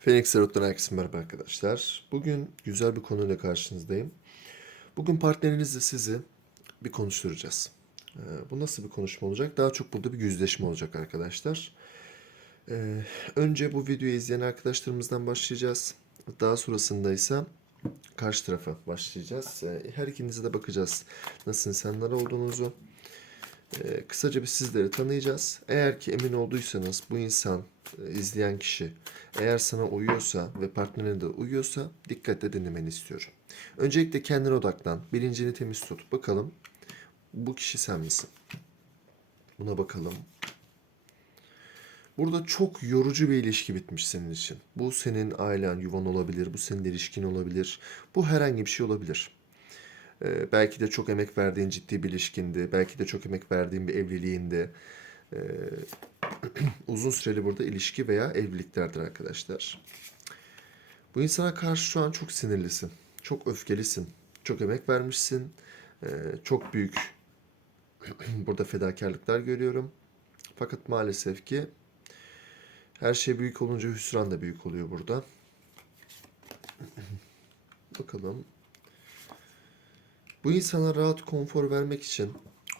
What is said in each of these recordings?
Phoenix Tarot'tan herkese merhaba arkadaşlar. Bugün güzel bir konuyla karşınızdayım. Bugün partnerinizle sizi bir konuşturacağız. Ee, bu nasıl bir konuşma olacak? Daha çok burada bir yüzleşme olacak arkadaşlar. Ee, önce bu videoyu izleyen arkadaşlarımızdan başlayacağız. Daha sonrasında ise karşı tarafa başlayacağız. Ee, her ikinize de bakacağız nasıl insanlar olduğunuzu. Ee, kısaca bir sizleri tanıyacağız. Eğer ki emin olduysanız bu insan, e, izleyen kişi eğer sana uyuyorsa ve partnerine de uyuyorsa dikkatle dinlemeni istiyorum. Öncelikle kendine odaklan. Bilincini temiz tut. Bakalım bu kişi sen misin? Buna bakalım. Burada çok yorucu bir ilişki bitmiş senin için. Bu senin ailen, yuvan olabilir, bu senin ilişkin olabilir. Bu herhangi bir şey olabilir. Ee, belki de çok emek verdiğin ciddi bir ilişkindi. Belki de çok emek verdiğin bir evliliğinde. Ee, uzun süreli burada ilişki veya evliliklerdir arkadaşlar. Bu insana karşı şu an çok sinirlisin. Çok öfkelisin. Çok emek vermişsin. Ee, çok büyük burada fedakarlıklar görüyorum. Fakat maalesef ki her şey büyük olunca hüsran da büyük oluyor burada. Bakalım. Bu insana rahat konfor vermek için,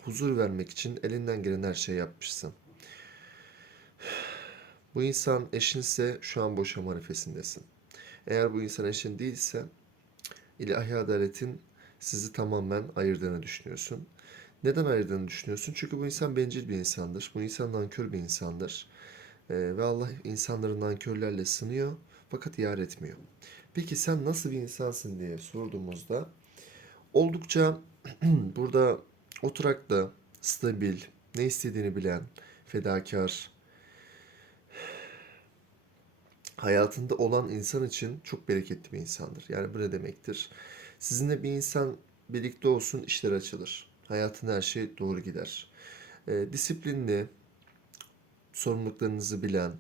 huzur vermek için elinden gelen her şeyi yapmışsın. Bu insan eşinse şu an boşanma arifesindesin. Eğer bu insan eşin değilse ilahi adaletin sizi tamamen ayırdığını düşünüyorsun. Neden ayırdığını düşünüyorsun? Çünkü bu insan bencil bir insandır. Bu insan nankör bir insandır. Ee, ve Allah insanları nankörlerle sınıyor fakat yar etmiyor. Peki sen nasıl bir insansın diye sorduğumuzda oldukça burada oturaklı, stabil, ne istediğini bilen, fedakar, hayatında olan insan için çok bereketli bir insandır. Yani bu ne demektir? Sizinle bir insan birlikte olsun işler açılır. Hayatın her şey doğru gider. Ee, disiplinli, sorumluluklarınızı bilen,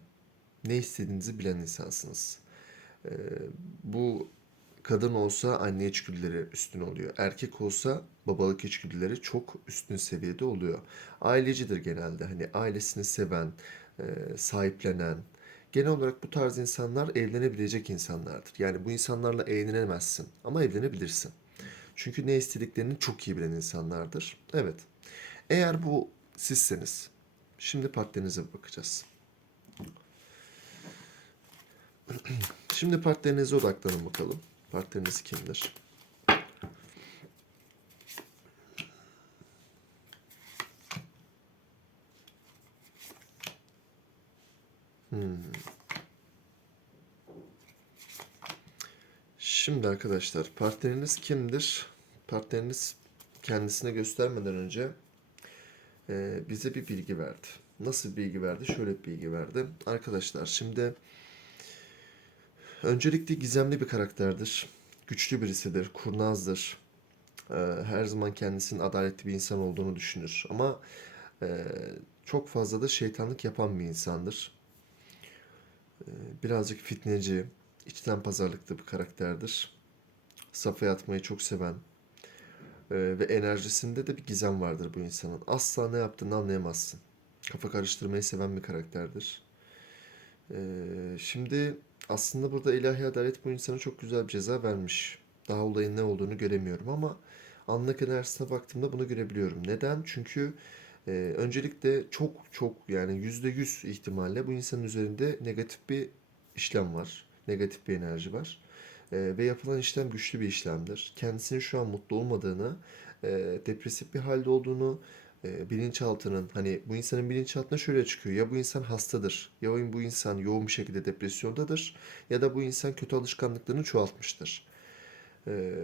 ne istediğinizi bilen insansınız. Ee, bu kadın olsa anne içgüdüleri üstün oluyor. Erkek olsa babalık içgüdüleri çok üstün seviyede oluyor. Ailecidir genelde. Hani ailesini seven, e, sahiplenen. Genel olarak bu tarz insanlar evlenebilecek insanlardır. Yani bu insanlarla evlenemezsin ama evlenebilirsin. Çünkü ne istediklerini çok iyi bilen insanlardır. Evet. Eğer bu sizseniz, şimdi partnerinize bakacağız. Şimdi partnerinize odaklanın bakalım. Partneriniz kimdir? Hmm. Şimdi arkadaşlar partneriniz kimdir? Partneriniz kendisine göstermeden önce e, bize bir bilgi verdi. Nasıl bir bilgi verdi? Şöyle bir bilgi verdi. Arkadaşlar şimdi öncelikle gizemli bir karakterdir. Güçlü birisidir, kurnazdır. E, her zaman kendisinin adaletli bir insan olduğunu düşünür. Ama e, çok fazla da şeytanlık yapan bir insandır. E, birazcık fitneci, içten pazarlıklı bir karakterdir. Safaya atmayı çok seven e, ve enerjisinde de bir gizem vardır bu insanın. Asla ne yaptığını anlayamazsın. Kafa karıştırmayı seven bir karakterdir. E, şimdi aslında burada ilahi adalet bu insana çok güzel bir ceza vermiş. Daha olayın ne olduğunu göremiyorum ama anlık enerjisine baktığımda bunu görebiliyorum. Neden? Çünkü e, öncelikle çok çok yani yüzde yüz ihtimalle bu insanın üzerinde negatif bir işlem var. Negatif bir enerji var. E, ve yapılan işlem güçlü bir işlemdir. Kendisinin şu an mutlu olmadığını, e, depresif bir halde olduğunu, e, bilinçaltının hani bu insanın bilinçaltına şöyle çıkıyor. Ya bu insan hastadır, ya bu insan yoğun bir şekilde depresyondadır, ya da bu insan kötü alışkanlıklarını çoğaltmıştır. E,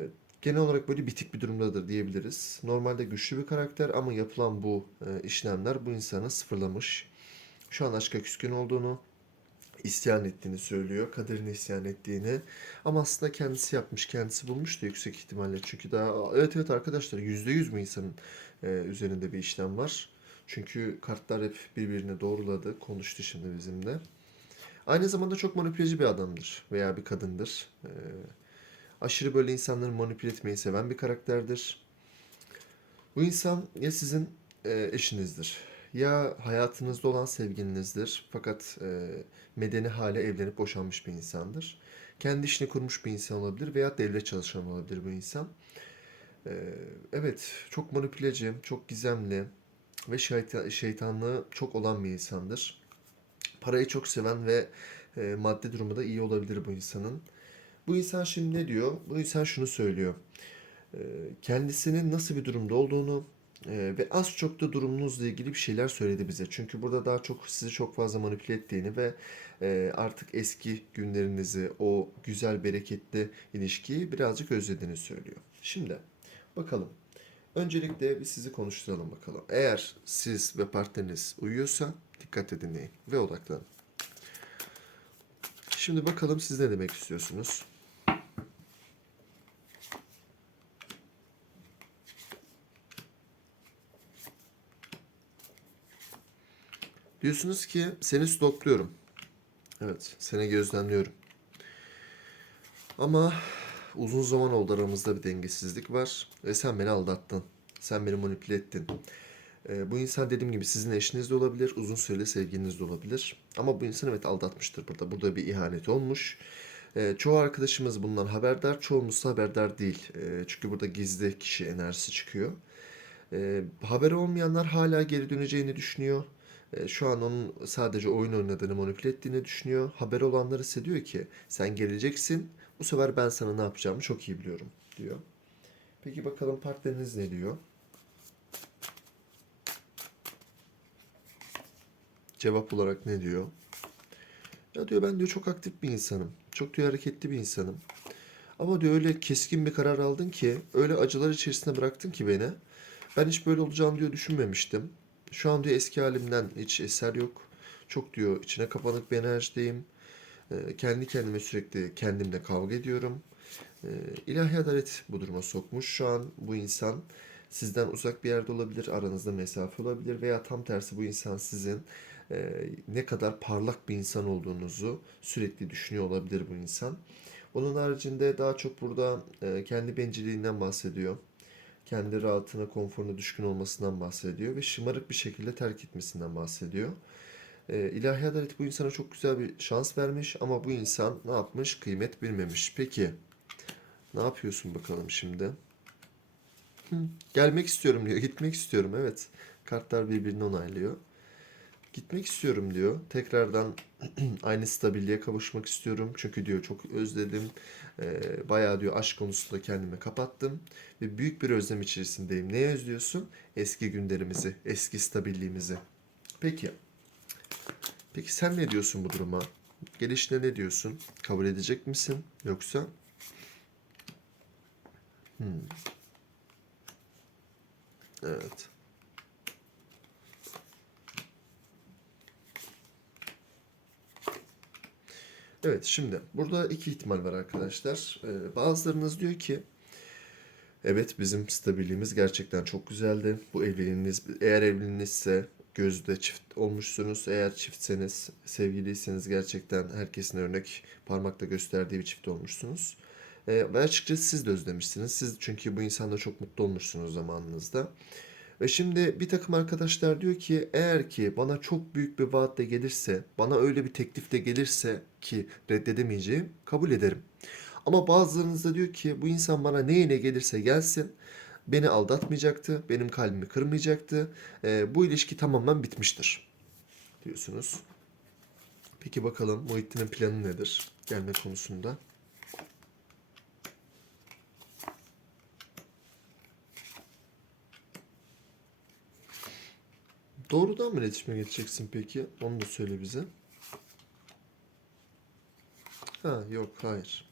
genel olarak böyle bitik bir durumdadır diyebiliriz. Normalde güçlü bir karakter ama yapılan bu e, işlemler bu insanı sıfırlamış. Şu an aşka küskün olduğunu, isyan ettiğini söylüyor. Kaderine isyan ettiğini. Ama aslında kendisi yapmış, kendisi bulmuş da yüksek ihtimalle. Çünkü daha evet evet arkadaşlar %100 bu insanın e, üzerinde bir işlem var. Çünkü kartlar hep birbirini doğruladı, konuştu şimdi bizimle. Aynı zamanda çok manipüleci bir adamdır veya bir kadındır. E, aşırı böyle insanları manipüle etmeyi seven bir karakterdir. Bu insan ya sizin e, eşinizdir ya hayatınızda olan sevgilinizdir fakat e, medeni hale evlenip boşanmış bir insandır. Kendi işini kurmuş bir insan olabilir veya devlet çalışanı olabilir bu insan. E, evet, çok manipüleci, çok gizemli ve şeyta- şeytanlığı çok olan bir insandır. Parayı çok seven ve e, maddi durumu da iyi olabilir bu insanın. Bu insan şimdi ne diyor? Bu insan şunu söylüyor. E, kendisinin nasıl bir durumda olduğunu e, ve az çok da durumunuzla ilgili bir şeyler söyledi bize. Çünkü burada daha çok sizi çok fazla manipüle ettiğini ve e, artık eski günlerinizi, o güzel, bereketli ilişkiyi birazcık özlediğini söylüyor. Şimdi bakalım. Öncelikle bir sizi konuşturalım bakalım. Eğer siz ve partneriniz uyuyorsa dikkat dinleyin ve odaklanın. Şimdi bakalım siz ne demek istiyorsunuz? Diyorsunuz ki seni stokluyorum. Evet, seni gözlemliyorum. Ama uzun zaman oldu aramızda bir dengesizlik var ve sen beni aldattın. Sen beni manipüle ettin. Ee, bu insan dediğim gibi sizin eşiniz de olabilir, uzun süreli sevgiliniz de olabilir. Ama bu insan evet aldatmıştır burada. Burada bir ihanet olmuş. Ee, çoğu arkadaşımız bundan haberdar, çoğumuz haberdar değil. Ee, çünkü burada gizli kişi enerjisi çıkıyor. Ee, haberi olmayanlar hala geri döneceğini düşünüyor. Ee, şu an onun sadece oyun oynadığını, manipüle ettiğini düşünüyor. Haberi olanlar ise diyor ki sen geleceksin. Bu sefer ben sana ne yapacağımı çok iyi biliyorum diyor. Peki bakalım partneriniz ne diyor? Cevap olarak ne diyor? Ya diyor ben diyor çok aktif bir insanım. Çok diyor hareketli bir insanım. Ama diyor öyle keskin bir karar aldın ki, öyle acılar içerisinde bıraktın ki beni. Ben hiç böyle olacağını diyor düşünmemiştim. Şu an diyor eski halimden hiç eser yok. Çok diyor içine kapanık bir enerjideyim. Ee, kendi kendime sürekli kendimle kavga ediyorum. Ee, ilahi adalet bu duruma sokmuş. Şu an bu insan sizden uzak bir yerde olabilir, aranızda mesafe olabilir veya tam tersi bu insan sizin e, ne kadar parlak bir insan olduğunuzu sürekli düşünüyor olabilir bu insan. Onun haricinde daha çok burada e, kendi bencilliğinden bahsediyor. Kendi rahatına, konforuna düşkün olmasından bahsediyor ve şımarık bir şekilde terk etmesinden bahsediyor. E, ilahi adalet bu insana çok güzel bir şans vermiş ama bu insan ne yapmış? Kıymet bilmemiş. Peki ne yapıyorsun bakalım şimdi? Hı, gelmek istiyorum diyor. Gitmek istiyorum. Evet. Kartlar birbirini onaylıyor. Gitmek istiyorum diyor. Tekrardan aynı stabilliğe kavuşmak istiyorum. Çünkü diyor çok özledim. Ee, bayağı diyor aşk konusunda kendimi kapattım. Ve büyük bir özlem içerisindeyim. Neyi özlüyorsun? Eski günlerimizi, eski stabilliğimizi. Peki. Peki sen ne diyorsun bu duruma? Gelişine ne diyorsun? Kabul edecek misin? Yoksa? Hmm. Evet. Evet şimdi burada iki ihtimal var arkadaşlar. Ee, bazılarınız diyor ki evet bizim stabilliğimiz gerçekten çok güzeldi. Bu evliliğiniz eğer evliliğinizse gözde çift olmuşsunuz. Eğer çiftseniz sevgiliyseniz gerçekten herkesin örnek parmakla gösterdiği bir çift olmuşsunuz. Ee, ve açıkçası siz de özlemişsiniz. Siz çünkü bu insanla çok mutlu olmuşsunuz zamanınızda. Ve şimdi bir takım arkadaşlar diyor ki eğer ki bana çok büyük bir vaatle gelirse, bana öyle bir teklifte gelirse ki reddedemeyeceğim, kabul ederim. Ama bazılarınız da diyor ki bu insan bana neyine gelirse gelsin, beni aldatmayacaktı, benim kalbimi kırmayacaktı, e, bu ilişki tamamen bitmiştir diyorsunuz. Peki bakalım Muhittin'in planı nedir gelme konusunda? Doğrudan mı iletişime geçeceksin peki? Onu da söyle bize. Ha yok hayır.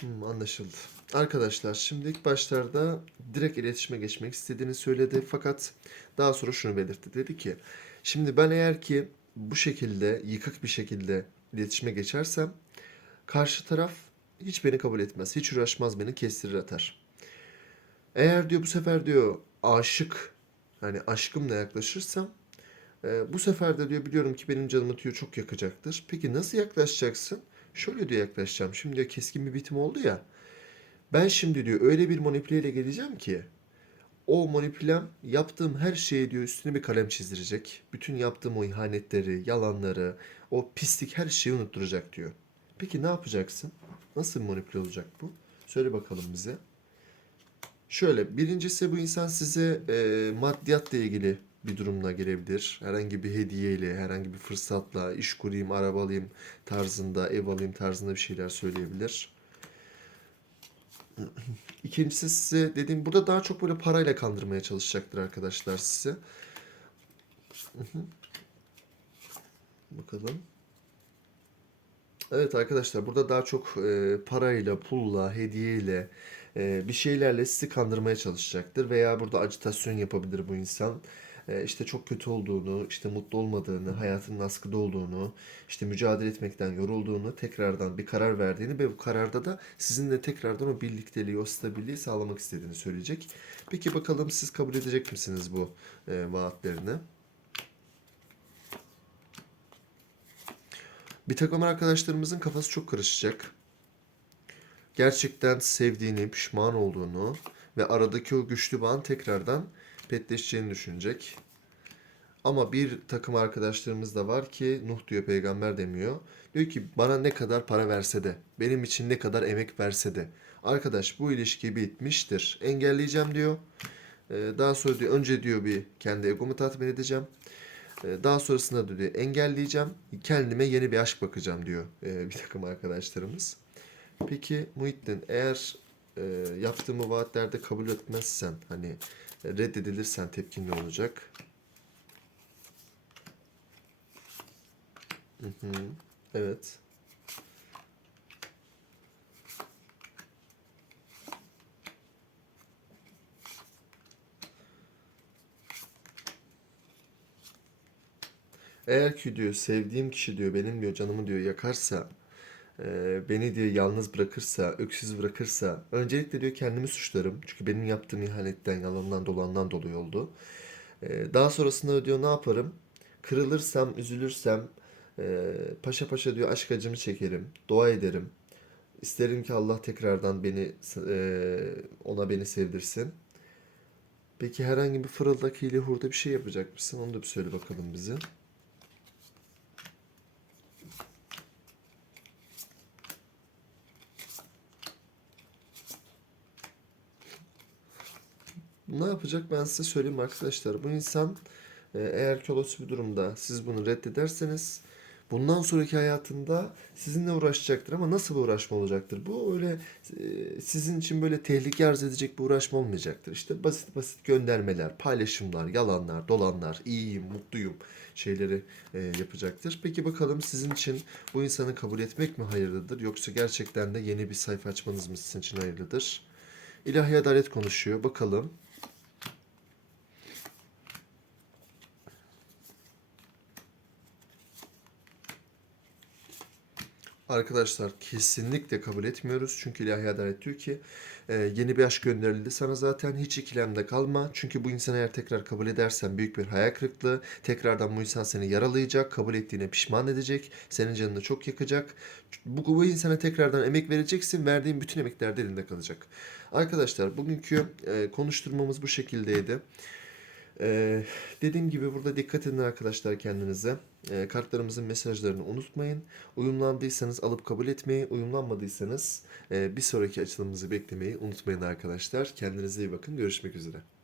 Hmm, anlaşıldı. Arkadaşlar şimdi ilk başlarda direkt iletişime geçmek istediğini söyledi. Fakat daha sonra şunu belirtti. Dedi ki şimdi ben eğer ki bu şekilde yıkık bir şekilde iletişime geçersem karşı taraf hiç beni kabul etmez. Hiç uğraşmaz beni kestirir atar. Eğer diyor bu sefer diyor aşık hani aşkımla yaklaşırsam e, bu sefer de diyor biliyorum ki benim canımı diyor çok yakacaktır. Peki nasıl yaklaşacaksın? Şöyle diyor yaklaşacağım. Şimdi diyor keskin bir bitim oldu ya. Ben şimdi diyor öyle bir manipüleyle geleceğim ki O manipülem yaptığım her şeye diyor üstüne bir kalem çizdirecek. Bütün yaptığım o ihanetleri, yalanları, o pislik her şeyi unutturacak diyor. Peki ne yapacaksın? Nasıl manipüle olacak bu? Söyle bakalım bize. Şöyle, birincisi bu insan size e, maddiyatla ilgili bir durumla gelebilir. Herhangi bir hediyeyle, herhangi bir fırsatla, iş kurayım, araba alayım tarzında, ev alayım tarzında bir şeyler söyleyebilir. İkincisi size dediğim burada daha çok böyle parayla kandırmaya çalışacaktır arkadaşlar size. Bakalım. Evet arkadaşlar burada daha çok e, parayla, pulla, hediyeyle, e, bir şeylerle sizi kandırmaya çalışacaktır. Veya burada acitasyon yapabilir bu insan. E, işte çok kötü olduğunu, işte mutlu olmadığını, hayatının askıda olduğunu, işte mücadele etmekten yorulduğunu, tekrardan bir karar verdiğini ve bu kararda da sizinle tekrardan o birlikteliği, o stabilliği sağlamak istediğini söyleyecek. Peki bakalım siz kabul edecek misiniz bu e, vaatlerini? Bir takım arkadaşlarımızın kafası çok karışacak. Gerçekten sevdiğini, pişman olduğunu ve aradaki o güçlü bağın tekrardan petleşeceğini düşünecek. Ama bir takım arkadaşlarımız da var ki Nuh diyor peygamber demiyor. Diyor ki bana ne kadar para verse de, benim için ne kadar emek verse de. Arkadaş bu ilişki bitmiştir. Engelleyeceğim diyor. Ee, Daha sonra diyor önce diyor bir kendi egomu tatmin edeceğim. Ee, Daha sonrasında da diyor engelleyeceğim. Kendime yeni bir aşk bakacağım diyor e, bir takım arkadaşlarımız. Peki Muhittin eğer e, yaptığımı vaatlerde kabul etmezsen hani reddedilirsen tepkin ne olacak? Hı hı. Evet. Eğer ki diyor sevdiğim kişi diyor benim diyor canımı diyor yakarsa e, beni diyor yalnız bırakırsa, öksüz bırakırsa öncelikle diyor kendimi suçlarım. Çünkü benim yaptığım ihanetten, yalandan, dolandan dolayı oldu. E, daha sonrasında diyor ne yaparım? Kırılırsam, üzülürsem e, paşa paşa diyor aşk acımı çekerim, dua ederim. İsterim ki Allah tekrardan beni e, ona beni sevdirsin. Peki herhangi bir fırıldak, hile, hurda bir şey yapacak mısın? Onu da bir söyle bakalım bize. Ne yapacak ben size söyleyeyim arkadaşlar. Bu insan e, eğer ki olası bir durumda siz bunu reddederseniz bundan sonraki hayatında sizinle uğraşacaktır ama nasıl bir uğraşma olacaktır? Bu öyle e, sizin için böyle tehlike arz edecek bir uğraşma olmayacaktır. İşte basit basit göndermeler, paylaşımlar, yalanlar, dolanlar, iyiyim, mutluyum şeyleri e, yapacaktır. Peki bakalım sizin için bu insanı kabul etmek mi hayırlıdır yoksa gerçekten de yeni bir sayfa açmanız mı sizin için hayırlıdır? İlahi adalet konuşuyor. Bakalım. Arkadaşlar kesinlikle kabul etmiyoruz. Çünkü ilahi adalet diyor ki e, yeni bir aşk gönderildi sana zaten hiç ikilemde kalma. Çünkü bu insanı eğer tekrar kabul edersen büyük bir hayal kırıklığı. Tekrardan bu insan seni yaralayacak, kabul ettiğine pişman edecek, senin canını çok yakacak. Bu, bu insana tekrardan emek vereceksin, verdiğin bütün emekler de elinde kalacak. Arkadaşlar bugünkü e, konuşturmamız bu şekildeydi. Ee, dediğim gibi burada dikkat edin arkadaşlar kendinize. Ee, kartlarımızın mesajlarını unutmayın. Uyumlandıysanız alıp kabul etmeyi, uyumlanmadıysanız e, bir sonraki açılımımızı beklemeyi unutmayın arkadaşlar. Kendinize iyi bakın. Görüşmek üzere.